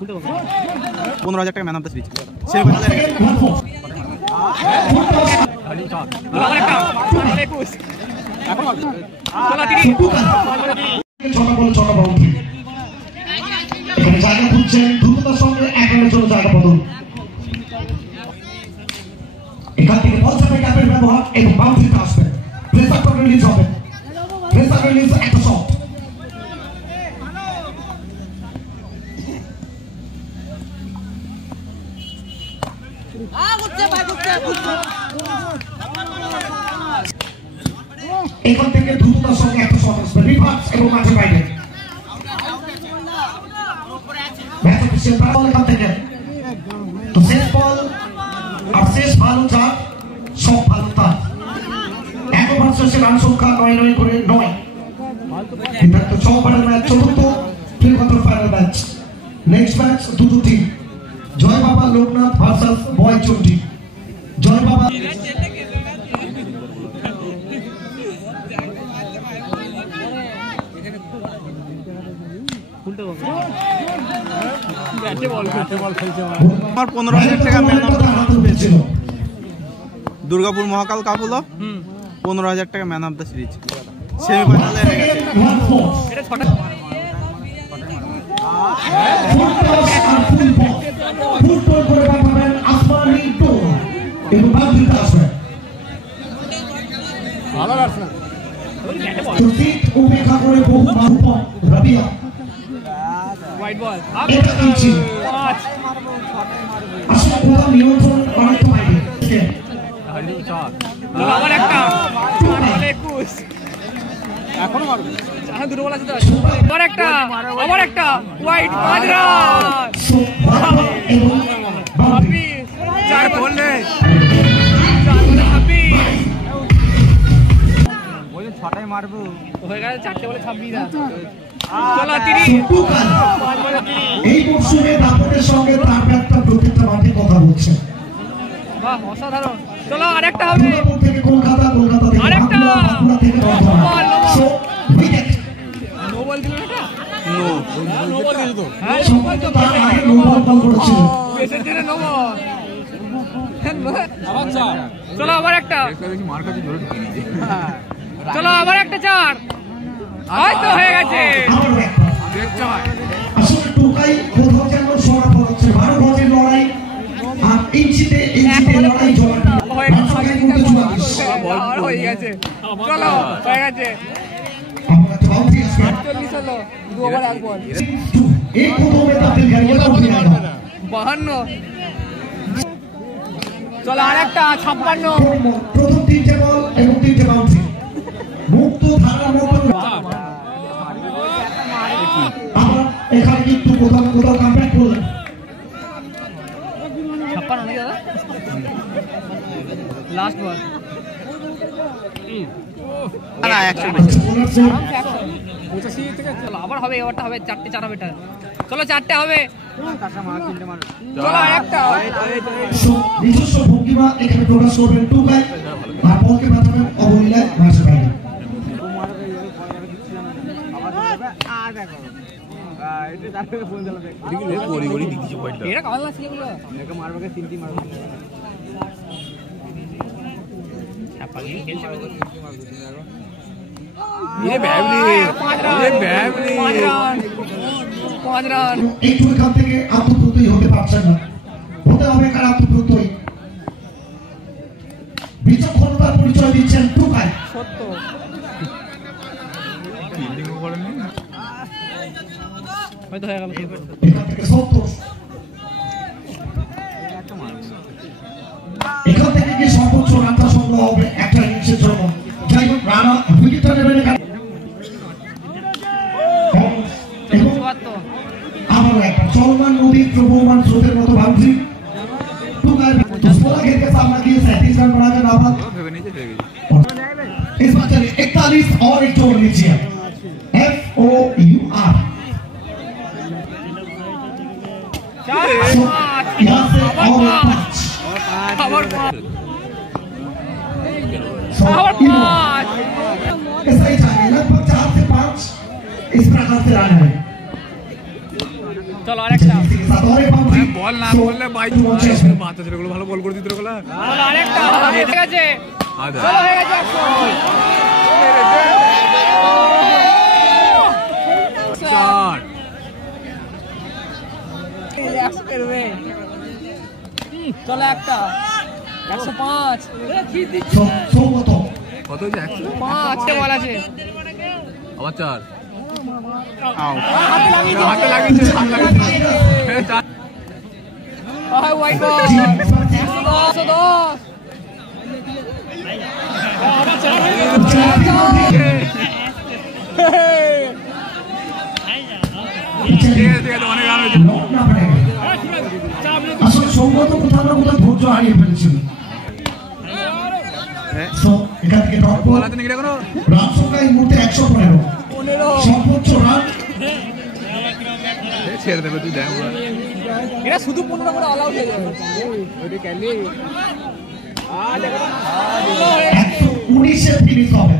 15,000 টাকা man of the series. জায়গা খুঁজছেন দ্রুততার সঙ্গে এক রানের জন্য জায়গা বদল। এখান থেকে বল চাপে ক্যাপের ব্যবহার এবং বাউন্ডারিতে আসবে। প্রেসার রিলিজ হবে, প্রেসার রিলিজ একটা শট। এখান থেকে দ্রুততার সঙ্গে একটা শট আসবে, রিভার্স এবং মাঠে বাইরে। এখান থেকে তো শেষ বল আর শেষ ভালো চার, সব ভালো তার। এক ওভার শেষে রান সংখ্যা 9 করে 9। এটা তো 6 ওভারের ম্যাচ, চতুর্থ pre-quarter final match. Next match দুটো টিম, জয় বাবা লোকনাথ ভার্সেস বয় চন্ডী। জয় বাবা আমার 15,000 টাকা ম্যান অফ দ্য ম্যাচ পেয়েছিল। দুর্গাপুর মহাকাল কাপ হলো, 15,000 টাকা ম্যান অফ দ্য সিরিজ। সেমিফাইনালে হেরে গেছে। উপেক্ষা করে বহু বাহুপন রাবিয়া হোয়াইট বল আসলে পুরো নিয়ন্ত্রণ অনেকটা বাইরে। আবার একটা 21 এখনো মারবে, চার দুটো বল আছে তো। আবার একটা হোয়াইট 5 রান। চার বললে 6টাই মারবো, হয়ে গেছে 4টে বলে 26 রান। চলো 30। এই মৌসুমে দাপটের সঙ্গে তার একটা প্রতিটা মাঠে কথা বলছে। বাহ অসাধারণ। চলো আরেকটা হবে, দুর্গাপুর থেকে কলকাতা, কলকাতা থেকে আরেকটা বাঁকুড়া থেকে Bardhaman. So wicket no ball দিল এটা, নো বল দিল তো। হ্যাঁ তার আগে নো বল করেছিল। পেসের জন্য নো বল। চলো আবার একটা, চলো আবার একটা 4। হয়তো হয়ে গেছে। আসলে টোকাই কোথাও যেন সরা পড়ছে। 12 গজের লড়াই আর ইঞ্চিতে লড়াই জমা হয়ে গেছে। চলো হয়ে গেছে 48 হলো, 2 ওভার 1 বল। 52। চলো আরেকটা 56। প্রথম 3টে বল এবং 3টে বাউন্ডারি। মুক্ত ধারার মতো আবার এখানে কিন্তু কোথাও কমব্যাক করলেন। 56 নাকি দাদা? লাস্ট বল না 100 85 থেকে। চলো আবার হবে, এবারটা হবে 4টে 4 হবে। চলো 4টে হবে। চলো আরেকটা নিজস্ব ভঙ্গিমা এখানে প্রকাশ করবেন টুকাই আর বলকে পাঠাবেন অবলীলায় মাঝে বাইরে। এটা কাল না সেগুলো মারবে 3টি মারবে। পাঁচ রান। একটু এখান থেকে আত্মপ্রত্যয়ী হতে পারছেন না, হতে হবে কার আত্মপ্রত্যয়ী। বিচক্ষণতার পরিচয় দিচ্ছেন টুকাই। সত্য হয়তো হয়ে গেল। এখান থেকে 70। এখান থেকে কি সর্বোচ্চ রানটা সংগ্রহ হবে একটা ইনিংসের জন্য। যাই হোক রানা উইকেটটা নেবেন এখানে। আবারও একটা চলমান নদীর প্রবহমান স্রোতের মতো বাউন্ডারি। टूकार 16 गेंद के सामना किए 37 रन बनाकर नाबाद। इस बार चलिए 41 और एक जोड़ लीजिए FOUR। यहाँ से और 5 ऐसा ही चाहिए, लगभग 4 से 5 इस प्रकार से रन है। চলো আরেকটা বল না বললে ভাই বাচ্চা ছেলেগুলো ভালো বল করে দিত চলো আরেকটা ঠিক আছে আচ্ছা চলো হয়ে গেছে 100 করবে চলো একটা 105 সৌগত কত হয়েছে 5 বল আছে আবার 4 আউট হাতে লাগিয়েছে ওয়াইড বল 110 অনেক রান হয়েছে আসলে সৌগত কোথাও না কোথাও ধৈর্য হারিয়ে ফেলেছিল এখান থেকে টপ বল বলাতে নাকি কোনো রান সংখ্যা এই মুহূর্তে 115 সর্বোচ্চ রান ছেড়ে দেবে তুই দেখ এটা শুধু 15 করে অল আউট হয়ে যাবে ওটা ক্যালি 119 এ ফিনিশ হবে